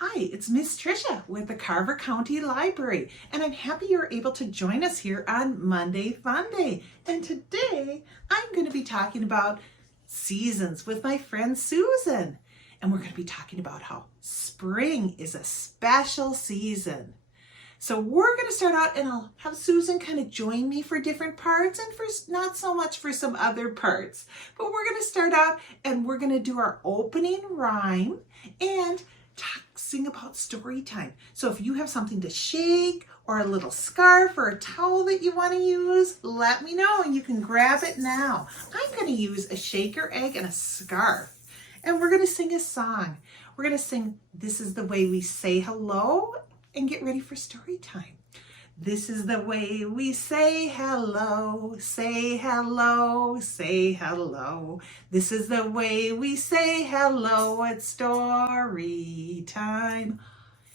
Hi, it's Miss Trisha with the Carver County Library, and I'm happy you're able to join us here on Monday Fun Day. And today I'm going to be talking about seasons with my friend Susan. And we're going to be talking about how spring is a special season. So we're going to start out and I'll have Susan kind of join me for different parts and for not so much for some other parts. But we're going to start out and we're going to do our opening rhyme and sing about story time. So if you have something to shake or a little scarf or a towel that you want to use, let me know and you can grab it now. I'm going to use a shaker egg and a scarf. And we're going to sing a song. We're going to sing This Is the Way We Say Hello and get ready for story time. This is the way we say hello, say hello, say hello. This is the way we say hello at story time.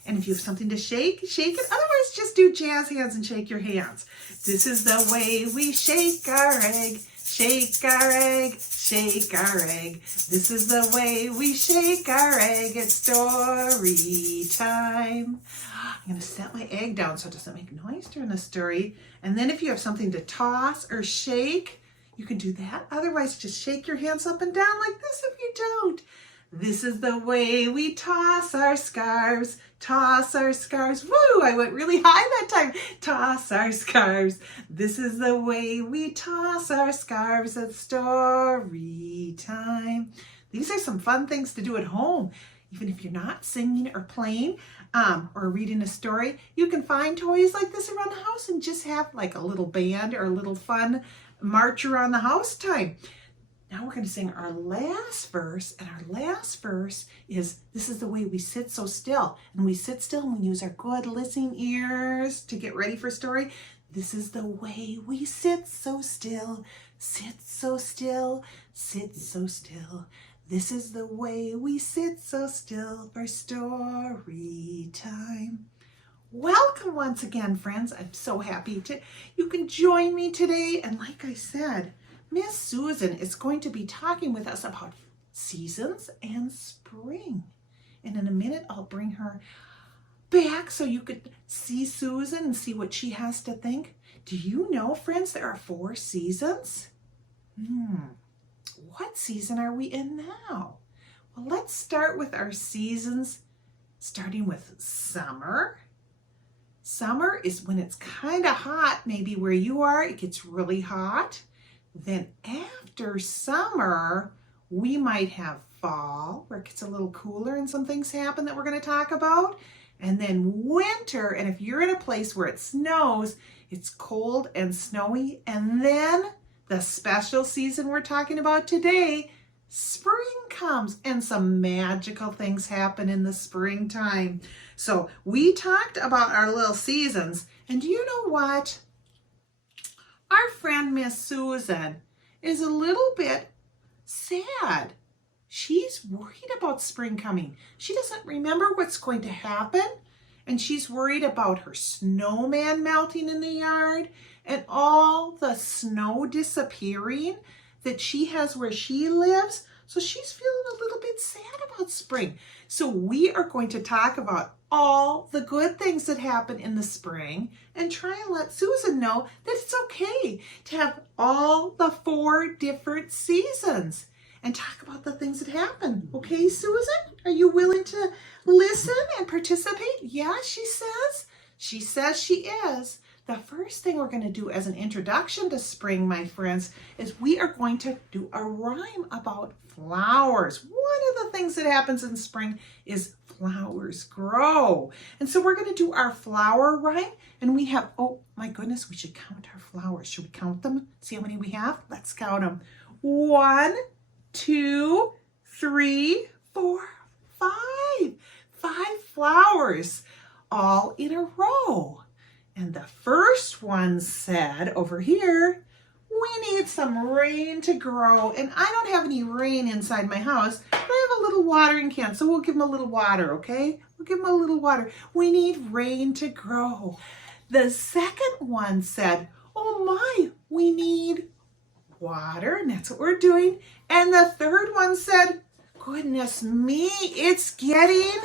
And if you have something to shake, shake it. Otherwise, just do jazz hands and shake your hands. This is the way we shake our egg, shake our egg, shake our egg. This is the way we shake our egg at story time. I'm going to set my egg down so it doesn't make noise during the story. And then if you have something to toss or shake, you can do that. Otherwise, just shake your hands up and down like this if you don't. This is the way we toss our scarves, toss our scarves. Woo, I went really high that time. Toss our scarves. This is the way we toss our scarves at story time. These are some fun things to do at home. Even if you're not singing or playing or reading a story, you can find toys like this around the house and just have like a little band or a little fun march around the house time. Now we're going to sing our last verse, and our last verse is, this is the way we sit so still. And we sit still and we use our good listening ears to get ready for story. This is the way we sit so still, sit so still, sit so still. This is the way we sit so still for story time. Welcome once again, friends. I'm so happy you can join me today. And like I said, Miss Susan is going to be talking with us about seasons and spring. And in a minute, I'll bring her back so you could see Susan and see what she has to think. Do you know, friends, there are 4 seasons? What season are we in now? Well, let's start with our seasons, starting with summer. Summer is when it's kind of hot, maybe where you are, it gets really hot. Then after summer, we might have fall, where it gets a little cooler and some things happen that we're going to talk about. And then winter, and if you're in a place where it snows, it's cold and snowy. And then the special season we're talking about today, spring comes and some magical things happen in the springtime. So we talked about our little seasons, and do you know what? Our friend Miss Susan is a little bit sad. She's worried about spring coming. She doesn't remember what's going to happen, and she's worried about her snowman melting in the yard and all the snow disappearing that she has where she lives. So she's feeling a little bit sad about spring. So we are going to talk about all the good things that happen in the spring and try and let Susan know that it's okay to have all the 4 different seasons and talk about the things that happen. Okay, Susan, are you willing to listen and participate? Yeah, she says. She says she is. The first thing we're going to do as an introduction to spring, my friends, is we are going to do a rhyme about flowers. One of the things that happens in spring is flowers grow. And so we're going to do our flower rhyme. And we have, oh my goodness, we should count our flowers. Should we count them? See how many we have? Let's count them. 1, 2, 3, 4, 5. 5 flowers all in a row. And the first one said over here, we need some rain to grow. And I don't have any rain inside my house, but I have a little watering can. So we'll give them a little water, okay? We'll give them a little water. We need rain to grow. The second one said, oh my, we need water. And that's what we're doing. And the third one said, goodness me, it's getting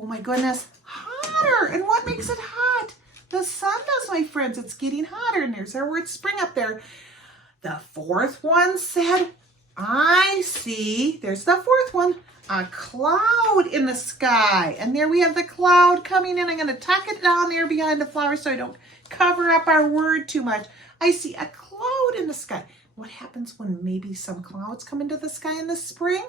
oh my goodness, hotter. And what makes it hot? The sun does, my friends. It's getting hotter. And there's our word spring up there. The fourth one said, I see, there's the fourth one, a cloud in the sky. And there we have the cloud coming in. I'm going to tuck it down there behind the flowers so I don't cover up our word too much. I see a cloud in the sky. What happens when maybe some clouds come into the sky in the spring?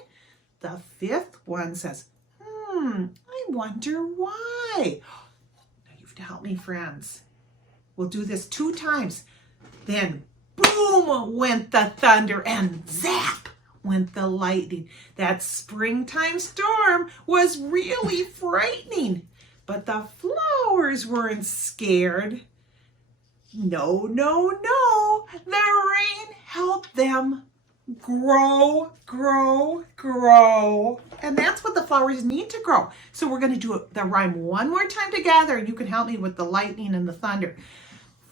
The fifth one says, I wonder why. Now you have to help me, friends. We'll do this 2 times. Then boom went the thunder and zap went the lightning. That springtime storm was really frightening, but the flowers weren't scared. No, no, no. The rain helped them grow, grow, grow. And that's what the flowers need to grow. So we're going to do the rhyme one more time together, and you can help me with the lightning and the thunder.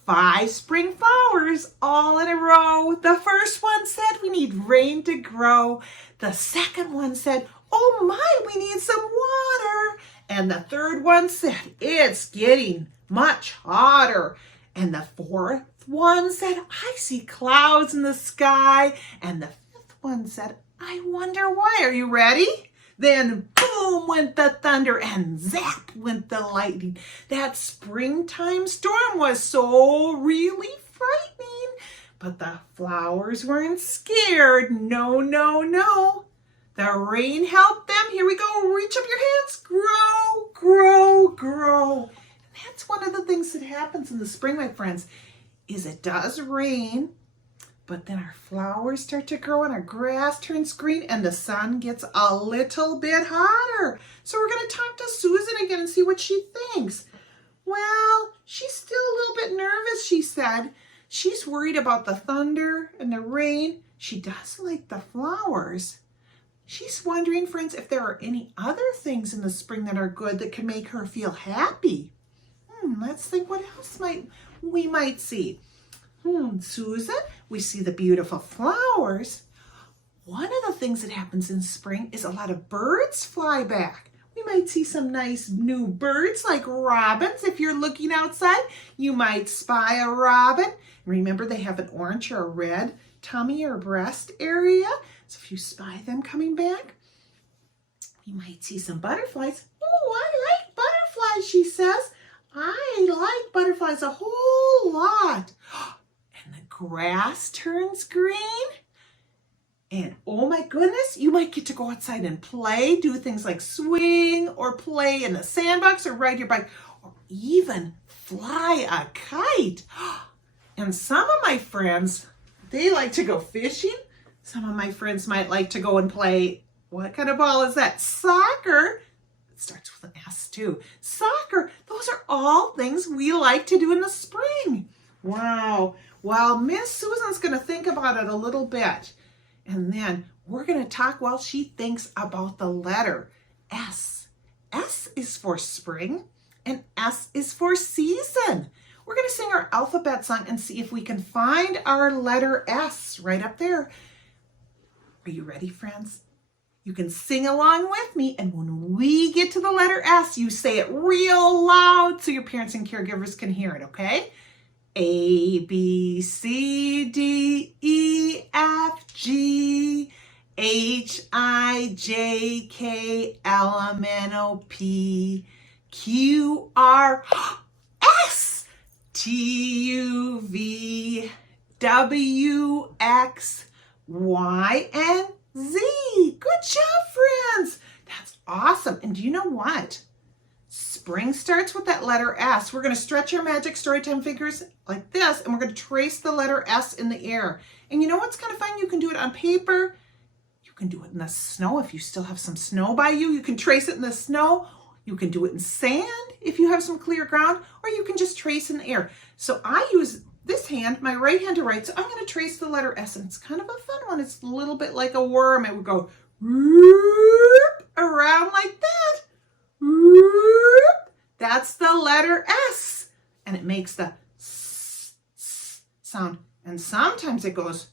5 spring flowers all in a row. The first one said we need rain to grow. The second one said, oh my, we need some water. And the third one said, it's getting much hotter. And the fourth one said, I see clouds in the sky. And the fifth one said, I wonder why. Are you ready? Then boom went the thunder and zap went the lightning. That springtime storm was so really frightening, but the flowers weren't scared. No, no, no. The rain helped them. Here we go. Reach up your hands. Grow, grow, grow. And that's one of the things that happens in the spring, my friends, is it does rain, but then our flowers start to grow and our grass turns green and the sun gets a little bit hotter. So we're going to talk to Susan again and see what she thinks. Well, she's still a little bit nervous, she said. She's worried about the thunder and the rain. She does like the flowers. She's wondering, friends, if there are any other things in the spring that are good that can make her feel happy. Let's think what else we might see. Susan, we see the beautiful flowers. One of the things that happens in spring is a lot of birds fly back. We might see some nice new birds like robins. If you're looking outside, you might spy a robin. Remember, they have an orange or a red tummy or breast area. So if you spy them coming back, we might see some butterflies. Oh, I like butterflies, she says. I like butterflies a whole lot. And the grass turns green. And oh my goodness, you might get to go outside and play, do things like swing or play in the sandbox or ride your bike or even fly a kite. And some of my friends, they like to go fishing. Some of my friends might like to go and play, what kind of ball is that? Soccer. It starts with an S too. Soccer. Those are all things we like to do in the spring. Wow. Well, Miss Susan's going to think about it a little bit. And then we're going to talk while she thinks about the letter S. S is for spring and S is for season. We're going to sing our alphabet song and see if we can find our letter S right up there. Are you ready, friends? You can sing along with me, and when we get to the letter S, you say it real loud so your parents and caregivers can hear it, okay? A, B, C, D, E, F, G, H, I, J, K, L, M, N, O, P, Q, R, S, T, U, V, W, X, Y, and Z. Good job, friends. That's awesome. And do you know what? Spring starts with that letter S. We're going to stretch our magic Storytime fingers like this, and we're going to trace the letter S in the air. And you know what's kind of fun? You can do it on paper. You can do it in the snow. If you still have some snow by you, you can trace it in the snow. You can do it in sand if you have some clear ground, or you can just trace in the air. So I use this hand, my right hand to write, so I'm going to trace the letter S, and it's kind of a fun one. It's a little bit like a worm. It would go whoop, around like that. Whoop. That's the letter S, and it makes the s sound. And sometimes it goes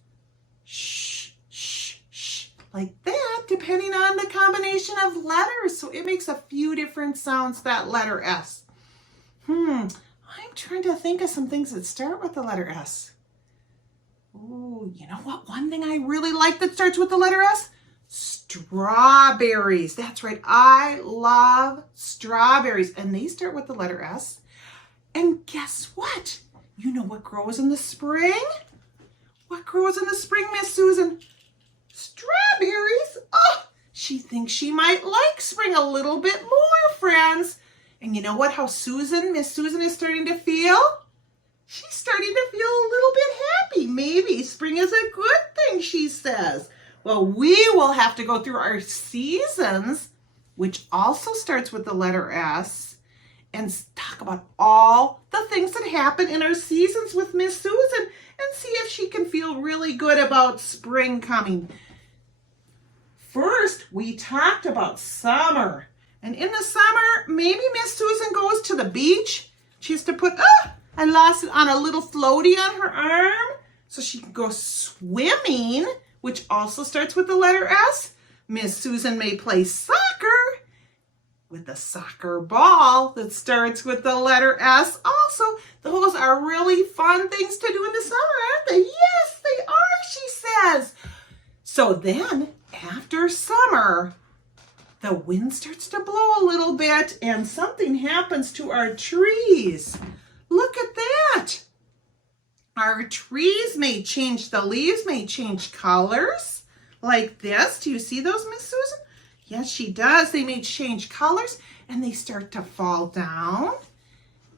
shh, shh, shh, like that, depending on the combination of letters. So it makes a few different sounds, that letter S. I'm trying to think of some things that start with the letter S. Oh, you know what? One thing I really like that starts with the letter S? Strawberries. That's right. I love strawberries. And they start with the letter S. And guess what? You know what grows in the spring? What grows in the spring, Miss Susan? Strawberries. Oh, she thinks she might like spring a little bit more, friends. And you know what? How Miss Susan is starting to feel? She's starting to feel a little bit happy. Maybe spring is a good thing, she says. Well, we will have to go through our seasons, which also starts with the letter S, and talk about all the things that happen in our seasons with Miss Susan and see if she can feel really good about spring coming. First, we talked about summer. And in the summer, maybe Miss Susan goes to the beach. She has to put, I lost it on a little floaty on her arm so she can go swimming, which also starts with the letter S. Miss Susan may play soccer with a soccer ball that starts with the letter S also. Those are really fun things to do in the summer, aren't they? Yes, they are, she says. So then, after summer, the wind starts to blow a little bit and something happens to our trees. Look at that. Our trees may change, the leaves may change colors like this. Do you see those, Miss Susan? Yes, she does. They may change colors and they start to fall down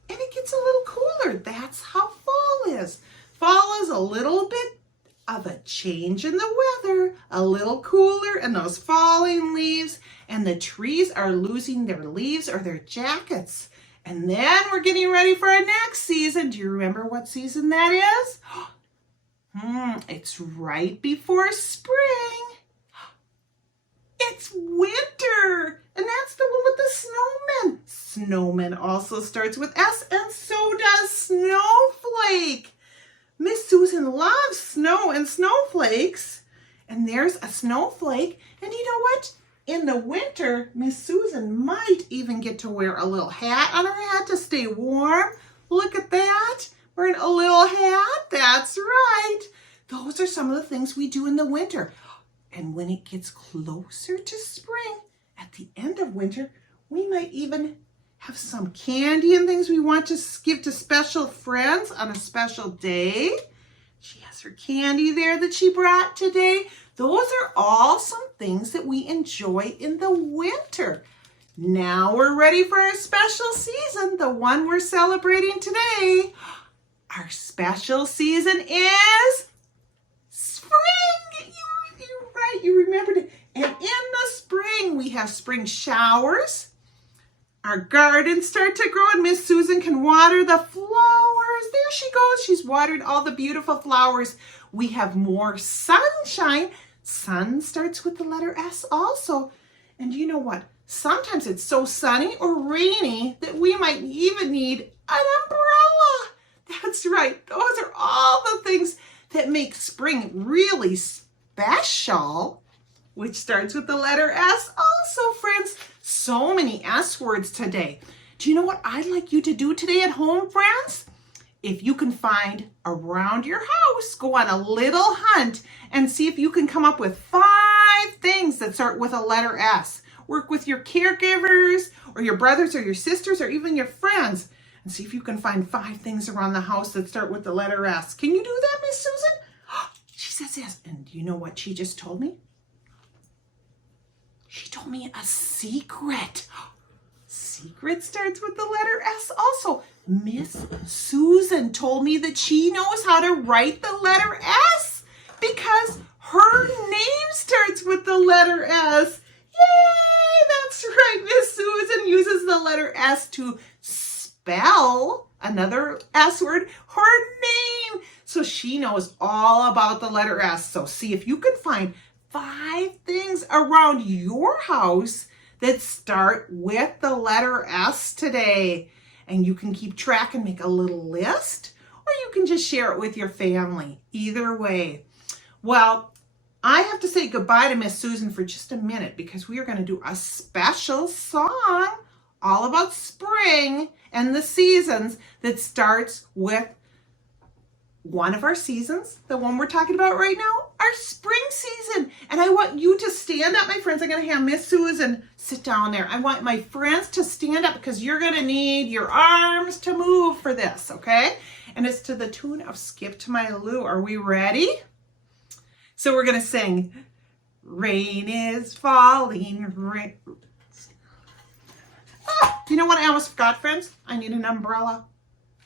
and it gets a little cooler. That's how fall is. Fall is a little bit of a change in the weather, a little cooler, and those falling leaves, and the trees are losing their leaves or their jackets. And then we're getting ready for our next season. Do you remember what season that is? It's right before spring. It's winter, and that's the one with the snowmen. Snowman also starts with S, and so does snowflake. Miss Susan loves snow and snowflakes, and there's a snowflake, and you know what? In the winter, Miss Susan might even get to wear a little hat on her head to stay warm. Look at that, wearing a little hat, that's right. Those are some of the things we do in the winter. And when it gets closer to spring, at the end of winter, we might even have some candy and things we want to give to special friends on a special day. She has her candy there that she brought today. Those are all some things that we enjoy in the winter. Now we're ready for our special season, the one we're celebrating today. Our special season is spring. You're right, you remembered it. And in the spring, we have spring showers. Our gardens start to grow and Miss Susan can water the flowers. There she goes. She's watered all the beautiful flowers. We have more sunshine. Sun starts with the letter S also. And you know what? Sometimes it's so sunny or rainy that we might even need an umbrella. That's right. Those are all the things that make spring really special, which starts with the letter S also, friends. So many S words today. Do you know what I'd like you to do today at home, friends? If you can find around your house, go on a little hunt and see if you can come up with 5 things that start with a letter S. Work with your caregivers or your brothers or your sisters or even your friends and see if you can find 5 things around the house that start with the letter S. Can you do that, Miss Susan? She says yes. And do you know what she just told me? She told me a secret. Secret starts with the letter S also. Miss Susan told me that she knows how to write the letter S because her name starts with the letter S. Yay! That's right. Miss Susan uses the letter S to spell another S word, her name. So she knows all about the letter S. So see if you can find 5 things around your house that start with the letter S today. And you can keep track and make a little list, or you can just share it with your family. Either way. Well, I have to say goodbye to Miss Susan for just a minute because we are going to do a special song all about spring and the seasons that starts with one of our seasons, the one we're talking about right now, our spring season. And I want you to stand up, my friends. I'm going to have Miss Susan sit down there. I want my friends to stand up because you're going to need your arms to move for this, okay? And it's to the tune of Skip to My Lou. Are we ready? So we're going to sing, rain is falling, rain. Oh, you know what I almost forgot, friends? I need an umbrella.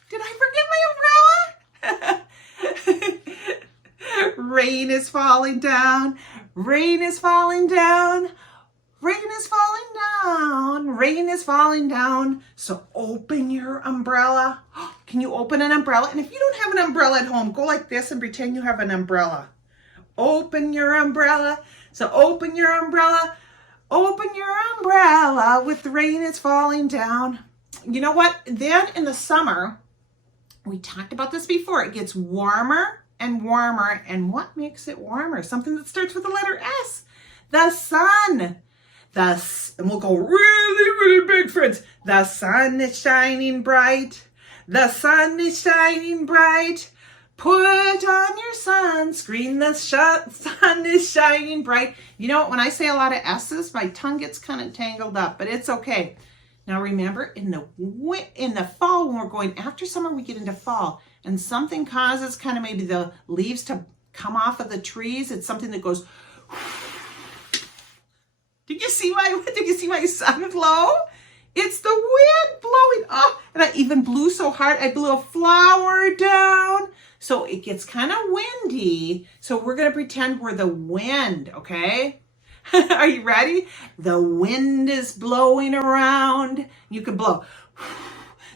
Did I forget my umbrella? Rain is falling down, rain is falling down, rain is falling down, rain is falling down. So open your umbrella. Can you open an umbrella? And if you don't have an umbrella at home, go like this and pretend you have an umbrella. Open your umbrella. So open your umbrella. Open your umbrella with the rain is falling down. You know what? Then in the summer, we talked about this before. It gets warmer and warmer. And what makes it warmer? Something that starts with the letter S. The sun. And we'll go really, really big, friends. The sun is shining bright. The sun is shining bright. Put on your sunscreen. The sun is shining bright. You know, when I say a lot of S's, my tongue gets kind of tangled up, but it's okay. Now remember, in the fall, when we're going after summer, we get into fall, and something causes kind of maybe the leaves to come off of the trees. It's something that goes. Did you see my sun blow? It's the wind blowing up, and I even blew so hard I blew a flower down. So it gets kind of windy. So we're gonna pretend we're the wind, okay? Are you ready? The wind is blowing around. You can blow.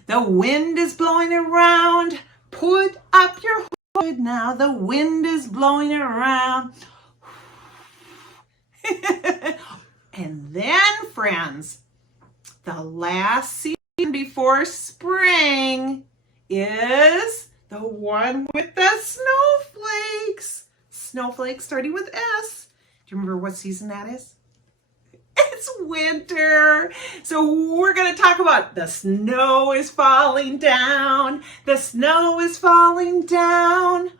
The wind is blowing around. Put up your hood now. The wind is blowing around. And then, friends, the last season before spring is the one with the snowflakes. Snowflakes starting with S. Do you remember what season that is? It's winter. So we're going to talk about the snow is falling down. The snow is falling down.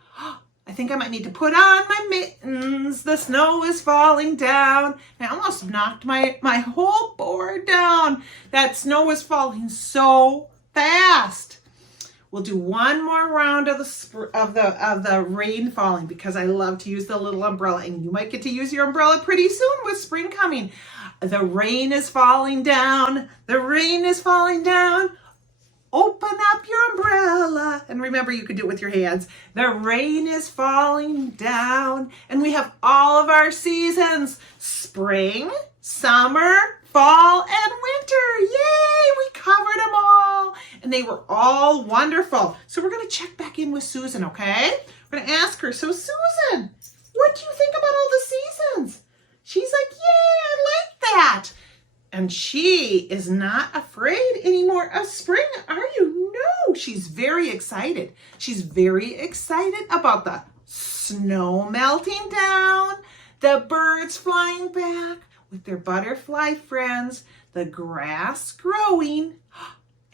I think I might need to put on my mittens. The snow is falling down. I almost knocked my whole board down. That snow is falling so fast. We'll do one more round of the rain falling because I love to use the little umbrella, and you might get to use your umbrella pretty soon with spring coming. The rain is falling down. The rain is falling down. Open up your umbrella. And remember, you can do it with your hands. The rain is falling down. And we have all of our seasons. Spring, summer, fall, and winter. Yay! We covered them all. And they were all wonderful. So we're going to check back in with Susan, okay? We're going to ask her, so Susan, what do you think about all the seasons? She's like, yeah, I like that. And she is not afraid anymore of spring, are you? No, she's very excited. She's very excited about the snow melting down, the birds flying back with their butterfly friends, the grass growing,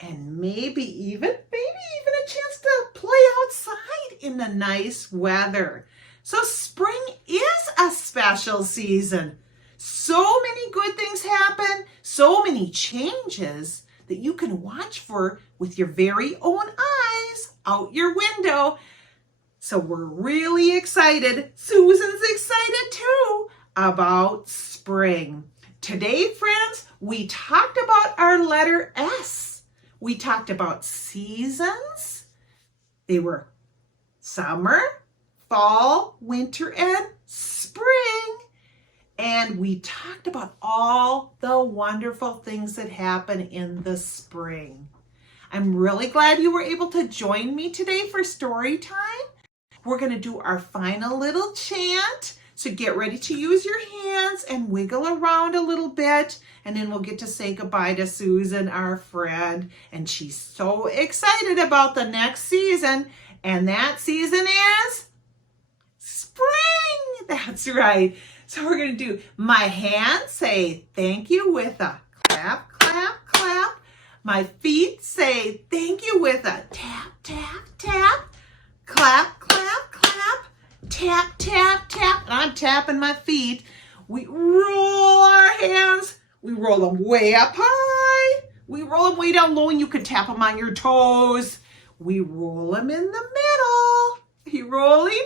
and maybe even a chance to play outside in the nice weather. So spring is a special season. So many good things happen, so many changes that you can watch for with your very own eyes out your window. So we're really excited. Susan's excited too about spring. Today, friends, we talked about our letter S. We talked about seasons. They were summer, fall, winter, and spring. And we talked about all the wonderful things that happen in the spring. I'm really glad you were able to join me today for story time. We're going to do our final little chant. So get ready to use your hands and wiggle around a little bit. And then we'll get to say goodbye to Susan, our friend. And she's so excited about the next season. And that season is spring. spring. That's right. So we're going to do my hands say thank you with a clap, clap, clap. My feet say thank you with a tap, tap, tap. Clap, clap, clap. Tap, tap, tap. And I'm tapping my feet. We roll our hands. We roll them way up high. We roll them way down low, and you can tap them on your toes. We roll them in the middle. Are you rolling?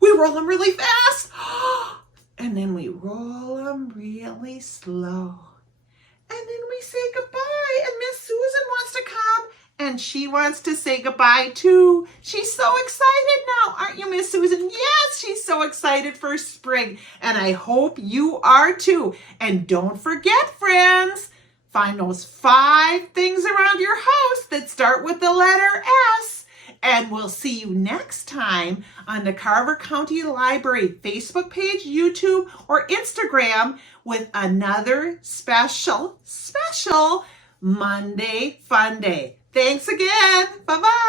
We roll them really fast. And then we roll them really slow. And then we say goodbye. And Miss Susan wants to come. And she wants to say goodbye too. She's so excited now. Aren't you, Miss Susan? Yes, she's so excited for spring. And I hope you are too. And don't forget, friends, find those 5 things around your house that start with the letter S. And we'll see you next time on the Carver County Library Facebook page, YouTube, or Instagram with another special Monday Fun Day. Thanks again. Bye-bye.